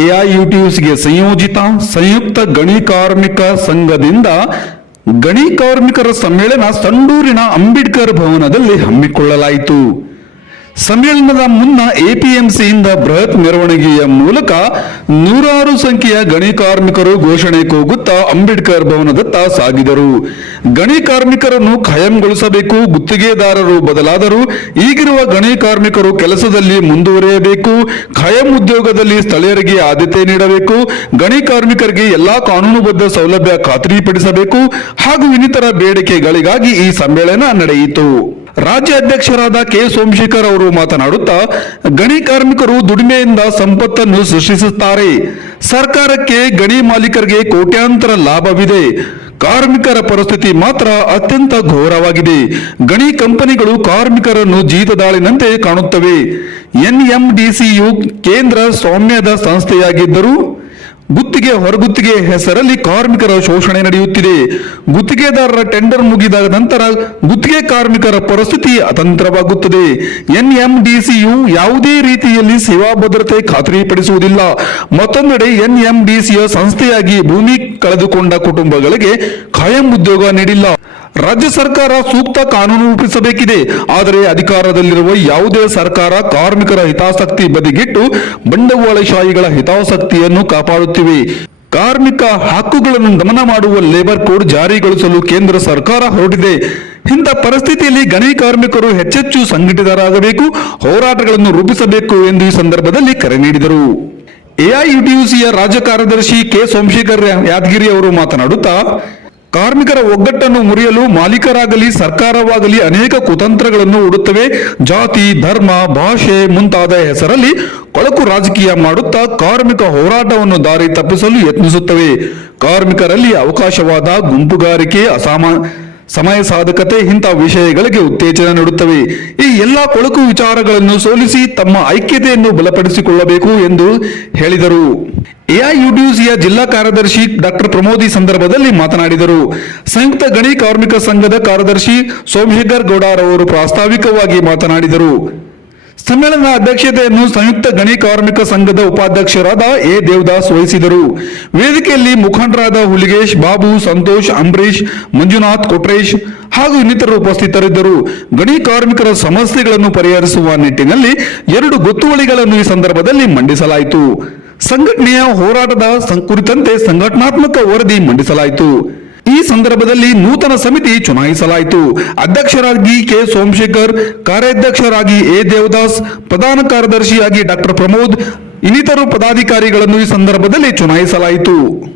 ಎಐಯುಟಿಯುಸ್ಗೆ ಸಂಯೋಜಿತ ಸಂಯುಕ್ತ ಗಣಿ ಕಾರ್ಮಿಕ ಸಂಘದಿಂದ ಗಣಿ ಕಾರ್ಮಿಕರ ಸಮ್ಮೇಳನ ಸಂಡೂರಿನ ಅಂಬೇಡ್ಕರ್ ಭವನದಲ್ಲಿ ಹಮ್ಮಿಕೊಳ್ಳಲಾಯಿತು. ಸಮ್ಮೇಳನದ ಮುನ್ನ ಎಪಿಎಂಸಿಯಿಂದ ಬೃಹತ್ ಮೆರವಣಿಗೆಯ ಮೂಲಕ ನೂರಾರು ಸಂಖ್ಯೆಯ ಗಣಿ ಕಾರ್ಮಿಕರು ಘೋಷಣೆ ಕೂಗುತ್ತಾ ಅಂಬೇಡ್ಕರ್ ಭವನದತ್ತ ಸಾಗಿದರು. ಗಣಿ ಕಾರ್ಮಿಕರನ್ನು ಖಾಯಂಗೊಳಿಸಬೇಕು, ಗುತ್ತಿಗೆದಾರರು ಬದಲಾದರು ಈಗಿರುವ ಗಣಿ ಕಾರ್ಮಿಕರು ಕೆಲಸದಲ್ಲಿ ಮುಂದುವರಿಯಬೇಕು, ಖಾಯಂ ಉದ್ಯೋಗದಲ್ಲಿ ಸ್ಥಳೀಯರಿಗೆ ಆದ್ಯತೆ ನೀಡಬೇಕು, ಗಣಿ ಕಾರ್ಮಿಕರಿಗೆ ಎಲ್ಲಾ ಕಾನೂನುಬದ್ಧ ಸೌಲಭ್ಯ ಖಾತ್ರಿಪಡಿಸಬೇಕು ಹಾಗೂ ಇನ್ನಿತರ ಬೇಡಿಕೆಗಳಿಗಾಗಿ ಈ ಸಮ್ಮೇಳನ ನಡೆಯಿತು. ರಾಜ್ಯ ಅಧ್ಯಕ್ಷರಾದ ಕೆ ಸೋಮಶೇಖರ್ ಅವರು ಮಾತನಾಡುತ್ತಾ, ಗಣಿ ಕಾರ್ಮಿಕರು ದುಡಿಮೆಯಿಂದ ಸಂಪತ್ತನ್ನು ಸೃಷ್ಟಿಸುತ್ತಾರೆ. ಸರ್ಕಾರಕ್ಕೆ ಗಣಿ ಮಾಲೀಕರಿಗೆ ಕೋಟ್ಯಾಂತರ ಲಾಭವಿದೆ. ಕಾರ್ಮಿಕರ ಪರಿಸ್ಥಿತಿ ಮಾತ್ರ ಅತ್ಯಂತ ಘೋರವಾಗಿದೆ. ಗಣಿ ಕಂಪನಿಗಳು ಕಾರ್ಮಿಕರನ್ನು ಜೀತದಾಳಿನಂತೆ ಕಾಣುತ್ತವೆ. ಎನ್ಎಂಡಿಸಿಯು ಕೇಂದ್ರ ಸ್ವಾಮ್ಯದ ಸಂಸ್ಥೆಯಾಗಿದ್ದರೂ ಗುತ್ತಿಗೆ ಹೊರಗುತ್ತಿಗೆ ಹೆಸರಲ್ಲಿ ಕಾರ್ಮಿಕರ ಶೋಷಣೆ ನಡೆಯುತ್ತಿದೆ. ಗುತ್ತಿಗೆದಾರರ ಟೆಂಡರ್ ಮುಗಿದ ನಂತರ ಗುತ್ತಿಗೆ ಕಾರ್ಮಿಕರ ಪರಿಸ್ಥಿತಿ ಅತಂತ್ರವಾಗುತ್ತದೆ. ಎನ್ಎಂಡಿಸಿಯು ಯಾವುದೇ ರೀತಿಯಲ್ಲಿ ಸೇವಾ ಭದ್ರತೆ ಖಾತ್ರಿಪಡಿಸುವುದಿಲ್ಲ. ಮತ್ತೊಂದೆಡೆ ಎನ್ಎಂಡಿಸಿಯ ಸಂಸ್ಥೆಯಾಗಿ ಭೂಮಿ ಕಳೆದುಕೊಂಡ ಕುಟುಂಬಗಳಿಗೆ ಖಾಯಂ ಉದ್ಯೋಗ ನೀಡಿಲ್ಲ. ರಾಜ್ಯ ಸರ್ಕಾರ ಸೂಕ್ತ ಕಾನೂನು ರೂಪಿಸಬೇಕಿದೆ. ಆದರೆ ಅಧಿಕಾರದಲ್ಲಿರುವ ಯಾವುದೇ ಸರ್ಕಾರ ಕಾರ್ಮಿಕರ ಹಿತಾಸಕ್ತಿ ಬದಿಗಿಟ್ಟು ಬಂಡವಾಳಶಾಹಿಗಳ ಹಿತಾಸಕ್ತಿಯನ್ನು ಕಾಪಾಡುತ್ತಿವೆ. ಕಾರ್ಮಿಕ ಹಕ್ಕುಗಳನ್ನು ದಮನ ಮಾಡುವ ಲೇಬರ್ ಕೋಡ್ ಜಾರಿಗೊಳಿಸಲು ಕೇಂದ್ರ ಸರ್ಕಾರ ಹೊರಟಿದೆ. ಇಂಥ ಪರಿಸ್ಥಿತಿಯಲ್ಲಿ ಗಣಿ ಕಾರ್ಮಿಕರು ಹೆಚ್ಚೆಚ್ಚು ಸಂಘಟಿತರಾಗಬೇಕು, ಹೋರಾಟಗಳನ್ನು ರೂಪಿಸಬೇಕು ಎಂದು ಈ ಸಂದರ್ಭದಲ್ಲಿ ಕರೆ ನೀಡಿದರು. ಎಐಯುಟಿಯುಸಿಯ ರಾಜ್ಯ ಕಾರ್ಯದರ್ಶಿ ಕೆ. ಸೋಮಶೇಖರ್ ಯಾದಗಿರಿ ಅವರು ಮಾತನಾಡುತ್ತಾ ಕಾರ್ಮಿಕರ ಒಗ್ಗಟ್ಟನ್ನು ಮುರಿಯಲು ಮಾಲೀಕರಾಗಲಿ, ಸರ್ಕಾರವಾಗಲಿ ಅನೇಕ ಕುತಂತ್ರಗಳನ್ನು ಹುಡುತ್ತವೆ. ಜಾತಿ, ಧರ್ಮ, ಭಾಷೆ ಮುಂತಾದ ಹೆಸರಲ್ಲಿ ಕೊಳಕು ರಾಜಕೀಯ ಮಾಡುತ್ತಾ ಕಾರ್ಮಿಕ ಹೋರಾಟವನ್ನು ದಾರಿ ತಪ್ಪಿಸಲು ಯತ್ನಿಸುತ್ತವೆ. ಕಾರ್ಮಿಕರಲ್ಲಿ ಅವಕಾಶವಾದ ಗುಂಪುಗಾರಿಕೆ, ಅಸಾಮ, ಸಮಯ ಸಾಧಕತೆ ಇಂಥ ವಿಷಯಗಳಿಗೆ ಉತ್ತೇಜನ ನೀಡುತ್ತವೆ. ಈ ಎಲ್ಲಾ ಕೊಳಕು ವಿಚಾರಗಳನ್ನು ಸೋಲಿಸಿ ತಮ್ಮ ಐಕ್ಯತೆಯನ್ನು ಬಲಪಡಿಸಿಕೊಳ್ಳಬೇಕು ಎಂದು ಹೇಳಿದರು. ಎಐಯುಡಿಯುಸಿಯ ಜಿಲ್ಲಾ ಕಾರ್ಯದರ್ಶಿ ಡಾಕ್ಟರ್ ಪ್ರಮೋದ್ ಈ ಸಂದರ್ಭದಲ್ಲಿ ಮಾತನಾಡಿದರು. ಸಂಯುಕ್ತ ಗಣಿ ಕಾರ್ಮಿಕ ಸಂಘದ ಕಾರ್ಯದರ್ಶಿ ಸೋಮಶೇಖರ್ ಗೌಡಾರ್ ಅವರು ಪ್ರಾಸ್ತಾವಿಕವಾಗಿ ಮಾತನಾಡಿದರು. ಸಮ್ಮೇಳನದ ಅಧ್ಯಕ್ಷತೆಯನ್ನು ಸಂಯುಕ್ತ ಗಣಿ ಕಾರ್ಮಿಕ ಸಂಘದ ಉಪಾಧ್ಯಕ್ಷರಾದ ಎ. ದೇವದಾಸ್ ವಹಿಸಿದರು. ವೇದಿಕೆಯಲ್ಲಿ ಮುಖಂಡರಾದ ಹುಲಿಗೇಶ್, ಬಾಬು, ಸಂತೋಷ್ ಅಂಬರೀಶ್ ಮಂಜುನಾಥ್, ಕೊಟ್ರೇಶ್ ಹಾಗೂ ಇನ್ನಿತರರು ಉಪಸ್ಥಿತರಿದ್ದರು. ಗಣಿ ಕಾರ್ಮಿಕರ ಸಮಸ್ಯೆಗಳನ್ನು ಪರಿಹರಿಸುವ ನಿಟ್ಟಿನಲ್ಲಿ ಎರಡು ಗೊತ್ತುವಳಿಗಳನ್ನು ಈ ಸಂದರ್ಭದಲ್ಲಿ ಮಂಡಿಸಲಾಯಿತು. ಸಂಘಟನೆಯ ಹೋರಾಟದ ಕುರಿತಂತೆ ಸಂಘಟನಾತ್ಮಕ ವರದಿ ಮಂಡಿಸಲಾಯಿತು. ಈ ಸಂದರ್ಭದಲ್ಲಿ ನೂತನ ಸಮಿತಿ ಚುನಾಯಿಸಲಾಯಿತು. ಅಧ್ಯಕ್ಷರಾಗಿ ಕೆ. ಸೋಮಶೇಖರ್, ಕಾರ್ಯಾಧ್ಯಕ್ಷರಾಗಿ ಎ. ದೇವದಾಸ್, ಪ್ರಧಾನ ಕಾರ್ಯದರ್ಶಿಯಾಗಿ ಡಾಕ್ಟರ್ ಪ್ರಮೋದ್, ಇನ್ನಿತರ ಪದಾಧಿಕಾರಿಗಳನ್ನು ಈ ಸಂದರ್ಭದಲ್ಲಿ ಚುನಾಯಿಸಲಾಯಿತು.